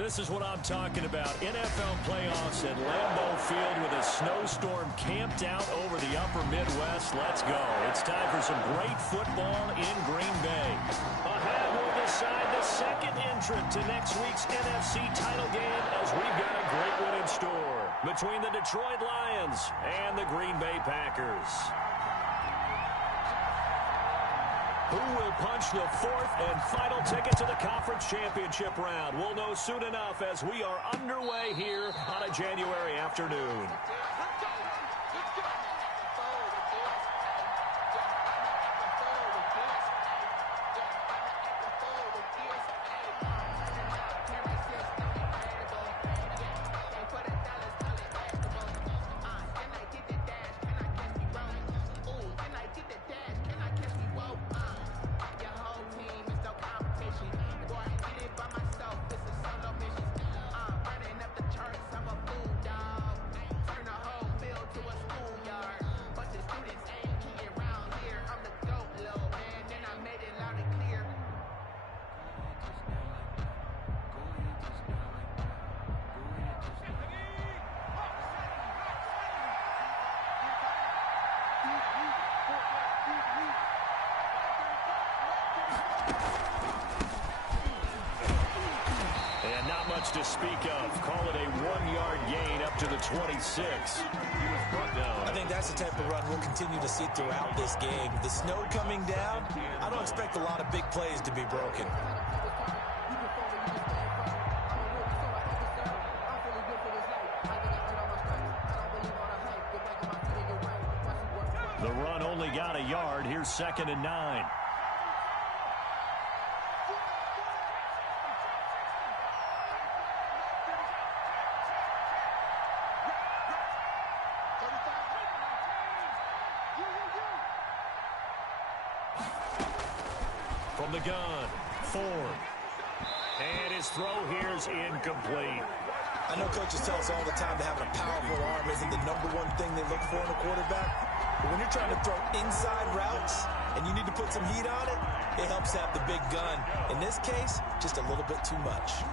This is what I'm talking about. NFL playoffs at Lambeau Field with a snowstorm camped out over the upper Midwest. Let's go. It's time for some great football in Green Bay. Ahead will decide the second entrant to next week's NFC title game as we've got a great one in store between the Detroit Lions and the Green Bay Packers. Who will punch the fourth and final ticket to the conference championship round? We'll know soon enough as we are underway here on a January afternoon. To speak of. Call it a 1-yard gain up to the 26. I think that's the type of run we'll continue to see throughout this game. The snow coming down, I don't expect a lot of big plays to be broken. The run only got a yard. Here's 2nd and 9. From the gun, Ford. And his throw here is incomplete. I know coaches tell us all the time that having a powerful arm isn't the #1 thing they look for in a quarterback. But when you're trying to throw inside routes and you need to put some heat on it, it helps have the big gun. In this case, just a little bit too much.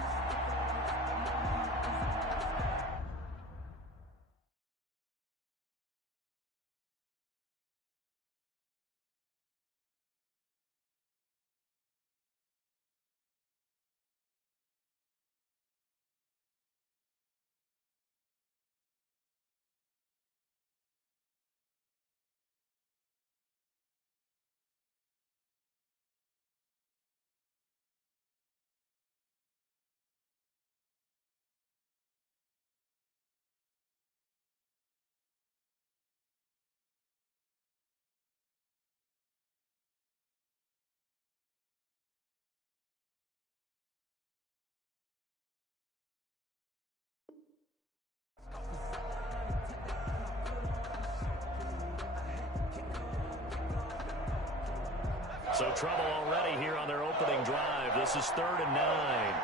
So trouble already here on their opening drive. This is 3rd and 9.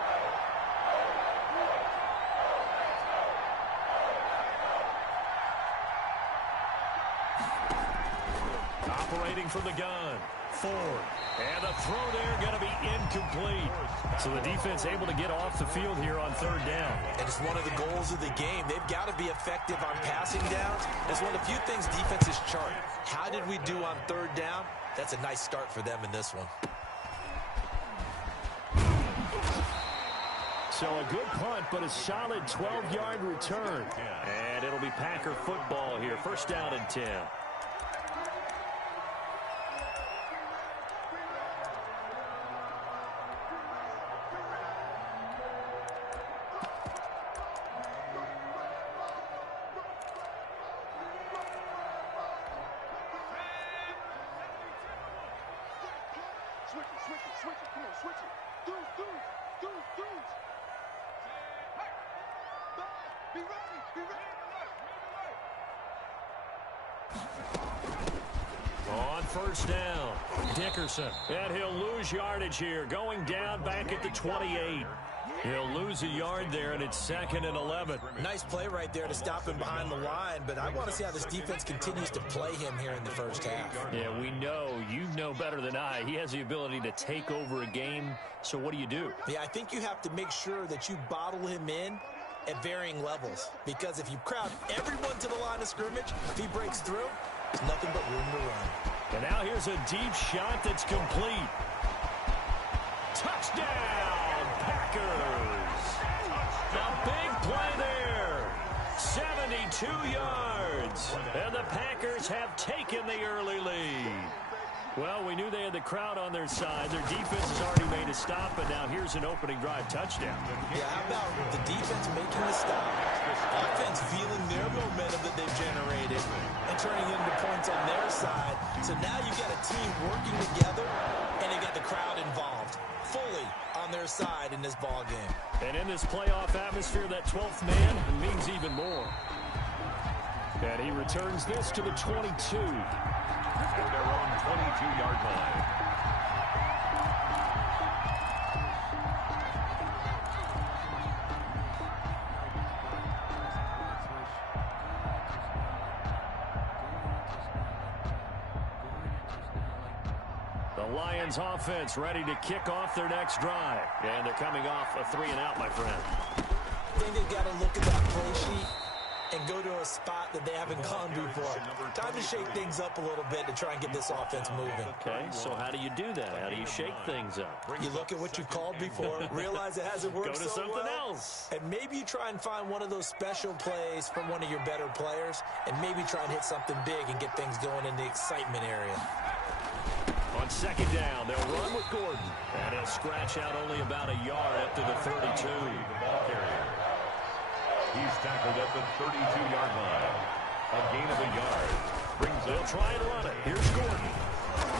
Operating from the gun, Ford. And the throw there going to be incomplete. So the defense able to get off the field here on 3rd down. And it's one of the goals of the game. They've got to be effective on passing downs. It's one of the few things defenses chart. How did we do on 3rd down? That's a nice start for them in this one. So a good punt, but a solid 12-yard return. And it'll be Packer football here. 1st down and 10. On 1st down, Dickerson. And he'll lose yardage here, going down back at the 28. He'll lose a yard there, and it's 2nd and 11. Nice play right there to stop him behind the line, but I want to see how this defense continues to play him here in the first half. Yeah, we know. You know better than I. He has the ability to take over a game, so what do you do? Yeah, I think you have to make sure that you bottle him in at varying levels, because if you crowd everyone to the line of scrimmage, if he breaks through, there's nothing but room to run. And now here's a deep shot that's complete. Touchdown, Packers! A big play there. 72 yards. And the Packers have taken the early lead. Well, we knew they had the crowd on their side. Their defense has already made a stop, and now here's an opening drive touchdown. Yeah, how about the defense making the stop, offense feeling their momentum that they've generated, and turning it into points on their side. So now you've got a team working together, and they got the crowd involved fully on their side in this ball game. And in this playoff atmosphere, that 12th man means even more. And he returns this to the 22. At their own 22-yard line. The Lions offense ready to kick off their next drive. And they're coming off a 3-and-out, my friend. I think they've got to look at that play sheet and go to a spot that they haven't gone before. Time to shake things up a little bit to try and get this offense moving. Okay, so how do you do that? How do you shake things up? You look at what you called before, realize it hasn't worked Go to so something well, else. and maybe you try and find one of those special plays from one of your better players, and maybe try and hit something big and get things going in the excitement area. On 2nd down, they'll run with Gordon. And he'll scratch out only about a yard up to the 32. He's tackled at the 32-yard line. A gain of a yard. They'll try and run it. Here's Gordon.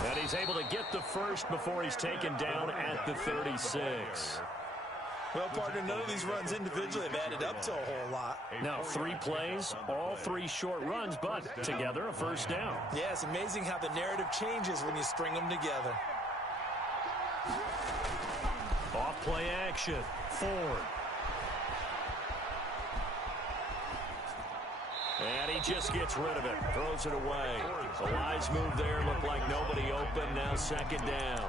And he's able to get the first before he's taken down at the 36. Well, partner, none of these runs individually have added up to a whole lot. Now 3 plays, all 3 short runs, but together a first down. Yeah, it's amazing how the narrative changes when you string them together. Off play action. Ford. And he just gets rid of it. Throws it away. The lines move there. Look like nobody open. Now 2nd down.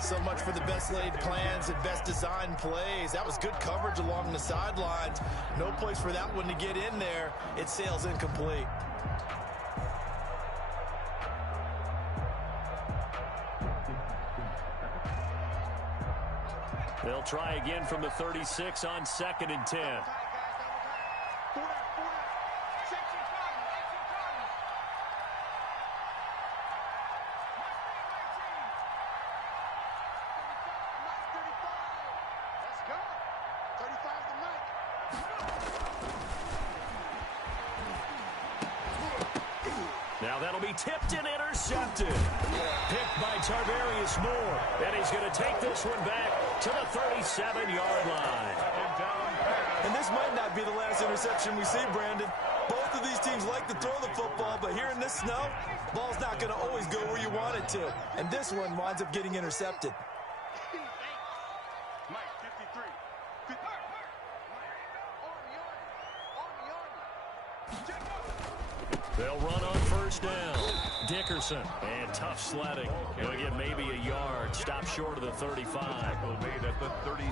So much for the best laid plans and best designed plays. That was good coverage along the sidelines. No place for that one to get in there. It sails incomplete. They'll try again from the 36 on 2nd and 10. Now that'll be tipped and intercepted. Picked by Tarvarius Moore. And he's going to take this one back to the 37-yard line. And this might not be the last interception we see, Brandon. Both of these teams like to throw the football, but here in this snow, ball's not going to always go where you want it to. And this one winds up getting intercepted. They'll run on 1st down. Dickerson. And tough sledding. He'll get maybe a yard. Stop short of the 35.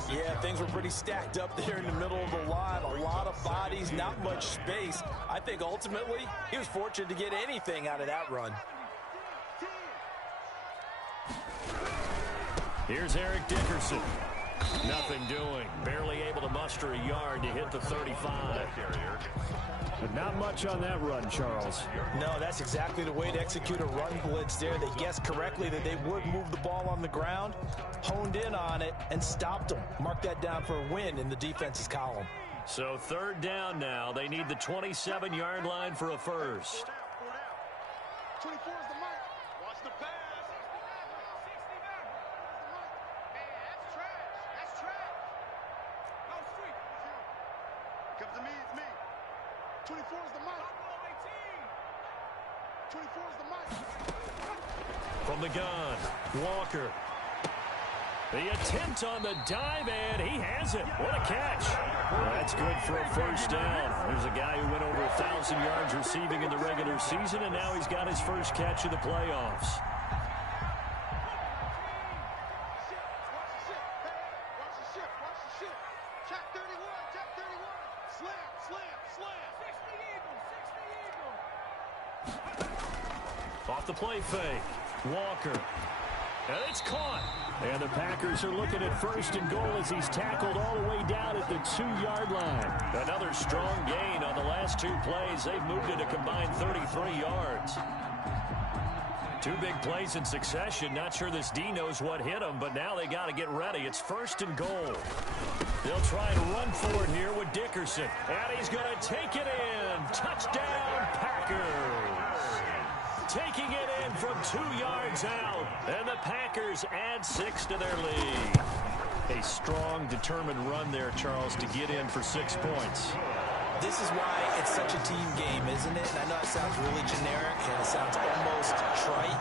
Yeah, things were pretty stacked up there in the middle of the line. A lot of bodies, not much space. I think ultimately he was fortunate to get anything out of that run. Here's Eric Dickerson. Nothing doing. Barely able to muster a yard to hit the 35. But not much on that run, Charles. No, that's exactly the way to execute a run blitz there. They guessed correctly that they would move the ball on the ground, honed in on it, and stopped them. Mark that down for a win in the defense's column. So 3rd down now. They need the 27-yard line for a first. 24 is the mark. Watch the pass. That's trash. That's trash. No street. Comes to me, it's me. 24 is the mark. 24 is the mark. From the gun, Walker. The attempt on the dive, and he has it. What a catch. That's good for a first down. There's a guy who went over 1,000 yards receiving in the regular season, and now he's got his first catch of the playoffs. Off the play fake. Walker. And it's caught. And the Packers are looking at first and goal as he's tackled all the way down at the 2-yard line. Another strong gain on the last two plays. They've moved it a combined 33 yards. Two big plays in succession. Not sure this D knows what hit him, but now they got to get ready. It's first and goal. They'll try and run for it here with Dickerson. And he's going to take it in. Touchdown, Packers. Taking it in from 2 yards out. And the Packers add 6 to their lead. A strong, determined run there, Charles, to get in for 6 points. This is why it's such a team game, isn't it? And I know it sounds really generic and it sounds almost trite,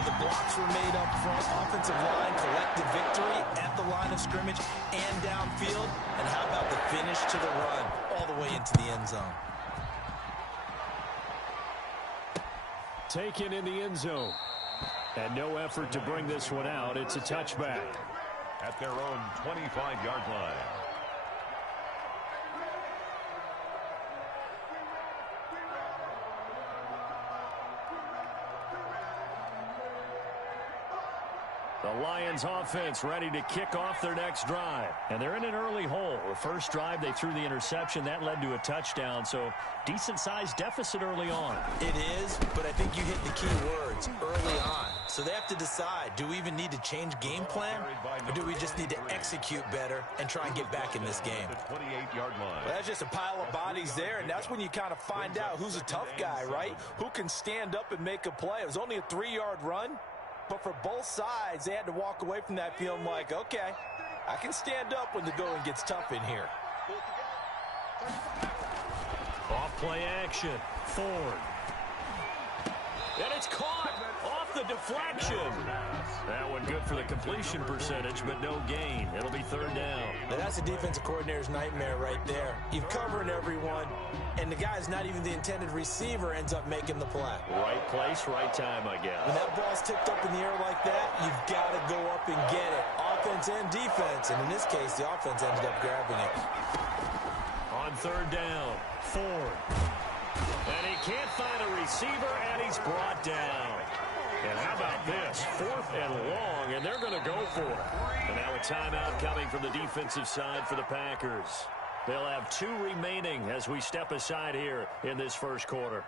but the blocks were made up front. Offensive line, collective victory at the line of scrimmage and downfield. And how about the finish to the run all the way into the end zone? Taken in the end zone. And no effort to bring this one out. It's a touchback. At their own 25-yard line. The Lions offense ready to kick off their next drive. And they're in an early hole. The first drive they threw the interception. That led to a touchdown. So decent-sized deficit early on. It is, but I think you hit the key words, early on. So they have to decide, do we even need to change game plan? Or do we just need to execute better and try and get back in this game? The 28-yard line. Well, that's just a pile of bodies there, and that's when you kind of find out who's a tough guy, right? Who can stand up and make a play. It was only a 3-yard run. But for both sides, they had to walk away from that feeling like, okay, I can stand up when the going gets tough in here. Off play action. Ford. And it's caught off the deflection. That one good for the completion percentage, but no gain. It'll be third down. Now that's a defensive coordinator's nightmare right there. You're covering everyone, and the guy's not even the intended receiver ends up making the play. Right place, right time, I guess. When that ball's tipped up in the air like that, you've got to go up and get it. Offense and defense, and in this case, the offense ended up grabbing it. On third down, Ford. And he can't find a receiver, and he's brought down. And how about this? 4th and long, and they're going to go for it. And now a timeout coming from the defensive side for the Packers. They'll have 2 remaining as we step aside here in this first quarter.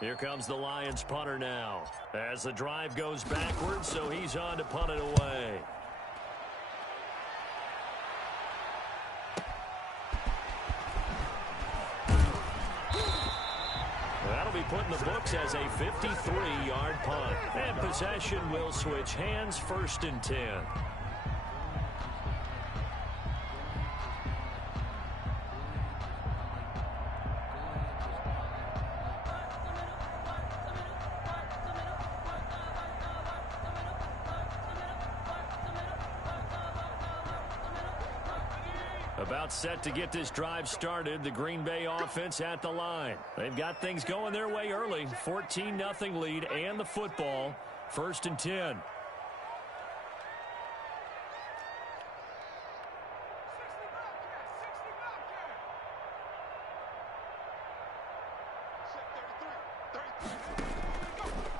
Here comes the Lions punter now. As the drive goes backwards, so he's on to punt it away. That'll be put in the books as a 53-yard punt. And possession will switch hands, 1st and 10. About set to get this drive started. The Green Bay offense at the line. They've got things going their way early. 14-0 lead and the football. 1st and 10.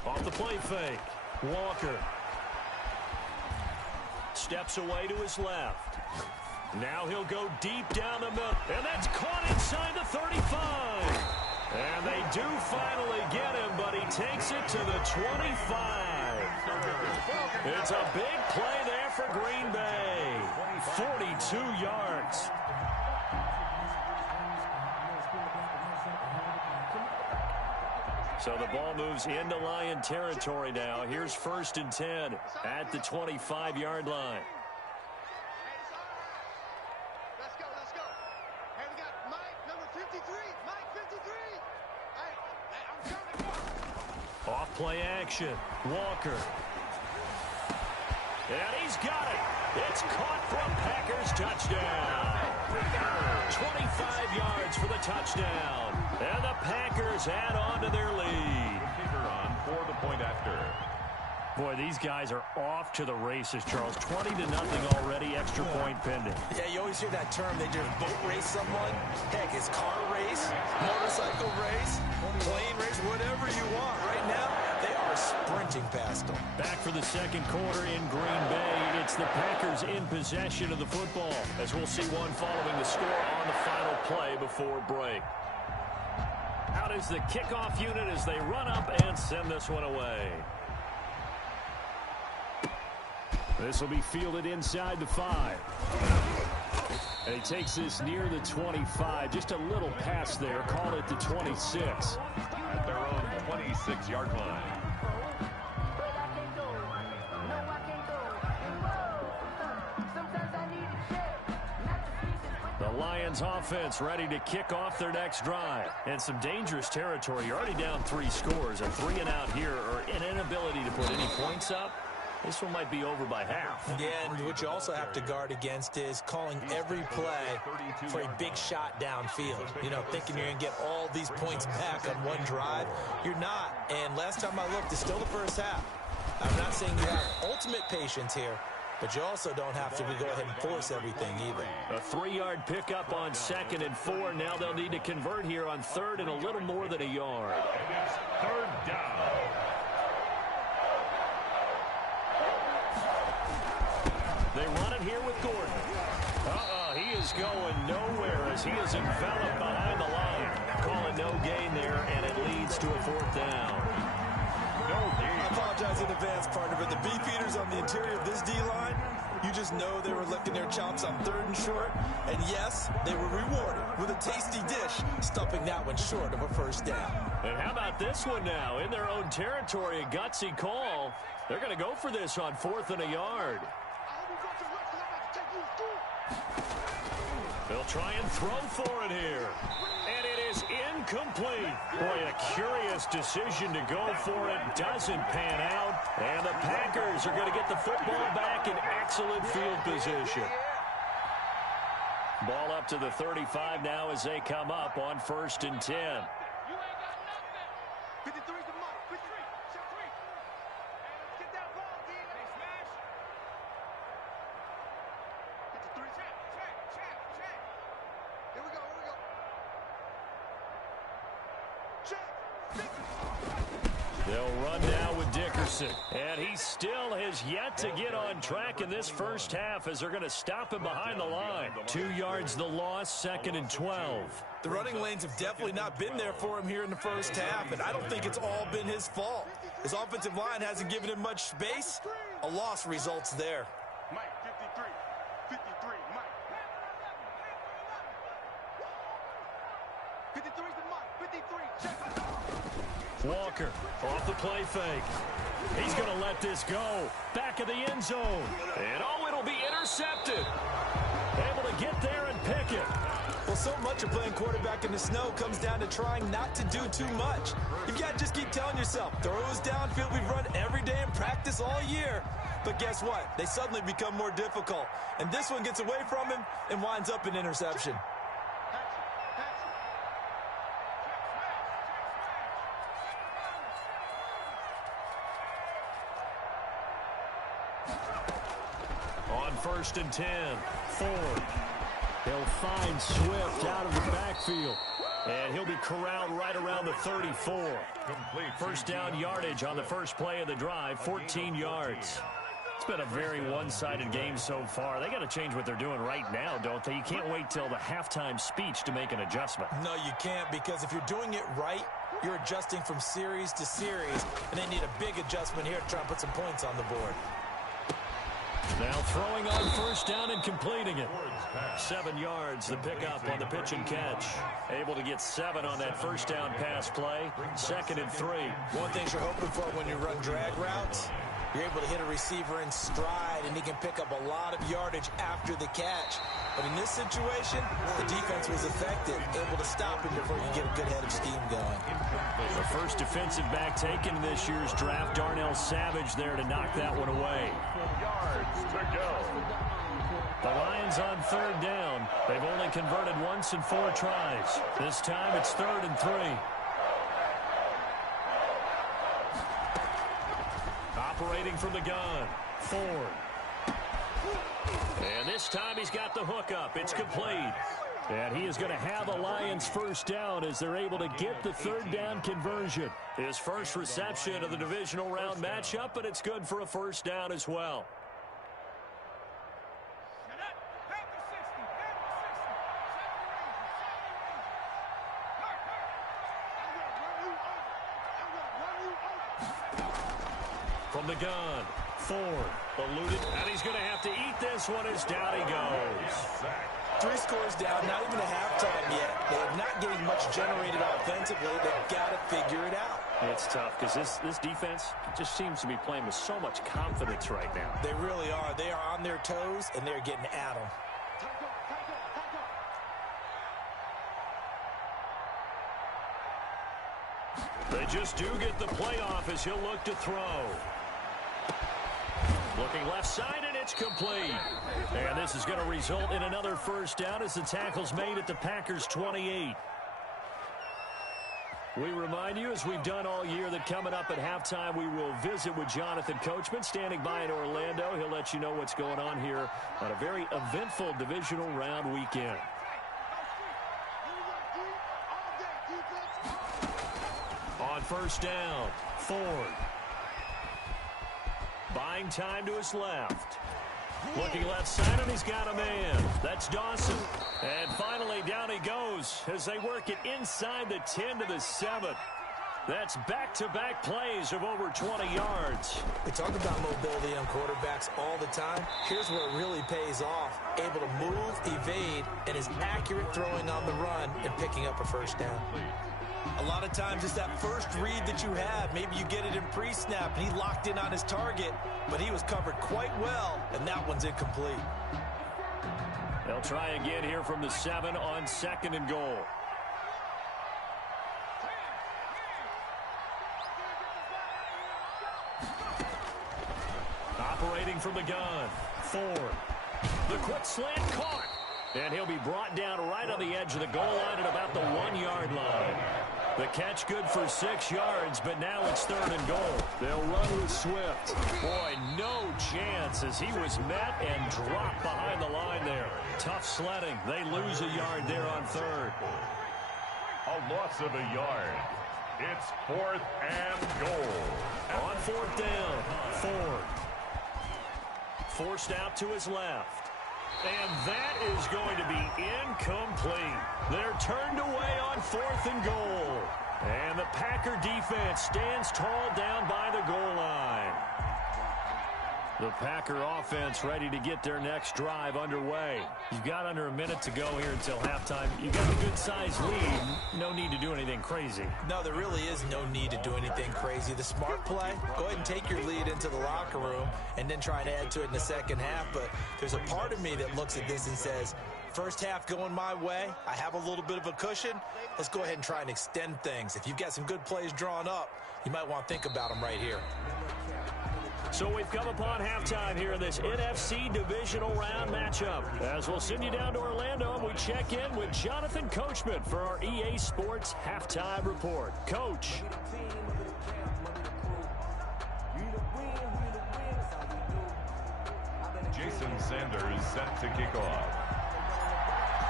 Off the play fake. Walker. Steps away to his left. Now he'll go deep down the middle. And that's caught inside the 35. And they do finally get him, but he takes it to the 25. It's a big play there for Green Bay. 42 yards. So the ball moves into Lion territory now. Here's 1st and 10 at the 25-yard line. Off play action. Walker. And he's got it. It's caught for a Packers touchdown. 25 yards for the touchdown. And the Packers add on to their lead. Kicker on for the point after. Boy, these guys are off to the races, Charles. 20-0 already, extra point pending. Yeah, you always hear that term. They just boat race someone. Heck, it's car race, motorcycle race, plane race, whatever you want. Right now, they are sprinting past them. Back for the second quarter in Green Bay. It's the Packers in possession of the football, as we'll see one following the score on the final play before break. Out is the kickoff unit as they run up and send this one away. This will be fielded inside the 5. And he takes this near the 25. Just a little pass there. Call it the 26. At their own 26-yard line. The Lions offense ready to kick off their next drive. And some dangerous territory. You're already down 3 scores. A 3-and-out here, or an inability to put any points up. This one might be over by half. Yeah, and what you also have to guard against is calling every play for a big shot downfield. You know, thinking you're going to get all these points back on one drive. You're not. And last time I looked, it's still the first half. I'm not saying you have ultimate patience here, but you also don't have to go ahead and force everything either. A 3-yard pickup on 2nd and 4. Now they'll need to convert here on 3rd and a little more than a yard. And it's 3rd down. They run it here with Gordon. He is going nowhere as he is enveloped behind the line. Calling no gain there, and it leads to a 4th down. No gain. I apologize in advance, partner, but the beef eaters on the interior of this D-line, you just know they were licking their chops on 3rd and short. And yes, they were rewarded with a tasty dish, stuffing that one short of a 1st down. And how about this one now? In their own territory, a gutsy call. They're going to go for this on 4th and a yard. They'll try and throw for it here. And it is incomplete. Boy, a curious decision to go for it. Doesn't pan out. And the Packers are going to get the football back in excellent field position. Ball up to the 35 now as they come up on 1st and 10. 53's the mark. 53. Shot 3. Get that ball, D. Smash. 53. Check. Here we go. Check. They'll run now with Dickerson. And he still has yet to get on track in this first half as they're going to stop him behind the line. 2 yards the loss, 2nd and 12. The running lanes have definitely not been there for him here in the first half, and I don't think it's all been his fault. His offensive line hasn't given him much space. A loss results there. Mike, 53. 53, Mike. 53's the mark. 53. Check. Walker off the play fake. He's going to let this go. Back of the end zone. And it'll be intercepted. Able to get there and pick it. Well, so much of playing quarterback in the snow comes down to trying not to do too much. You've got to just keep telling yourself, throws downfield we've run every day in practice all year. But guess what? They suddenly become more difficult. And this one gets away from him and winds up an interception. On 1st and 10, Ford. He'll find Swift out of the backfield. And he'll be corralled right around the 34. First down yardage on the first play of the drive, 14 yards. It's been a very one-sided game so far. They got to change what they're doing right now, don't they? You can't wait till the halftime speech to make an adjustment. No, you can't, because if you're doing it right, you're adjusting from series to series, and they need a big adjustment here to try and put some points on the board. Now throwing on first down and completing it. 7 yards, the pickup on the pitch and catch. Able to get 7 on that first down pass play. 2nd and 3. One thing you're hoping for when you run drag routes, you're able to hit a receiver in stride right, and he can pick up a lot of yardage after the catch. But in this situation, the defense was effective, able to stop him before you get a good head of steam going. The first defensive back taken in this year's draft, Darnell Savage there to knock that one away. Yards to go. The Lions on third down. They've only converted once in 4 tries. This time it's 3rd and 3. Operating from the gun, Ford. And this time he's got the hook up. It's complete. And he is going to have a Lions first down as they're able to get the 3rd down conversion. His first reception of the divisional round matchup, but it's good for a first down as well. From the gun, Ford eluded, and he's going to have to eat this one as down he goes. 3 scores down, not even a halftime yet. They're not getting much generated offensively. They've got to figure it out. It's tough because this defense just seems to be playing with so much confidence right now. They really are. They are on their toes, and they're getting at them. They just do get the playoff as he'll look to throw. Looking left side, and it's complete. And this is going to result in another first down as the tackle's made at the Packers' 28. We remind you, as we've done all year, that coming up at halftime, we will visit with Jonathan Coachman, standing by in Orlando. He'll let you know what's going on here on a very eventful divisional round weekend. On first down, Ford. Buying time to his left. Looking left side, and he's got a man. That's Dawson. And finally, down he goes as they work it inside the 10 to the 7. That's back-to-back plays of over 20 yards. We talk about mobility on quarterbacks all the time. Here's where it really pays off. Able to move, evade, and is accurate throwing on the run and picking up a first down. A lot of times it's that first read that you have. Maybe you get it in pre-snap, and he locked in on his target, but he was covered quite well, and that one's incomplete. They'll try again here from the 7 on 2nd and goal. Operating from the gun, Ford. The quick slant caught. And he'll be brought down right on the edge of the goal line at about the 1-yard line. The catch good for 6 yards, but now it's 3rd and goal. They'll run with Swift. Boy, no chance as he was met and dropped behind the line there. Tough sledding. They lose a yard there on 3rd. A loss of a yard. It's 4th and goal. On 4th down, Ford. Forced out to his left. And that is going to be incomplete. They're turned away on 4th and goal. And the Packer defense stands tall down by the goal line. The Packer offense ready to get their next drive underway. You've got under a minute to go here until halftime. You've got a good-sized lead. No need to do anything crazy. No, there really is no need to do anything crazy. The smart play, go ahead and take your lead into the locker room and then try and add to it in the second half. But there's a part of me that looks at this and says, first half going my way, I have a little bit of a cushion. Let's go ahead and try and extend things. If you've got some good plays drawn up, you might want to think about them right here. So we've come upon halftime here in this NFC Divisional Round matchup. As we'll send you down to Orlando, and we check in with Jonathan Coachman for our EA Sports Halftime Report. Coach. Jason Sanders set to kick off.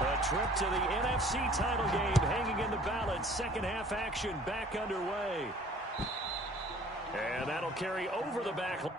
A trip to the NFC title game hanging in the balance. Second half action back underway. And that'll carry over the back line.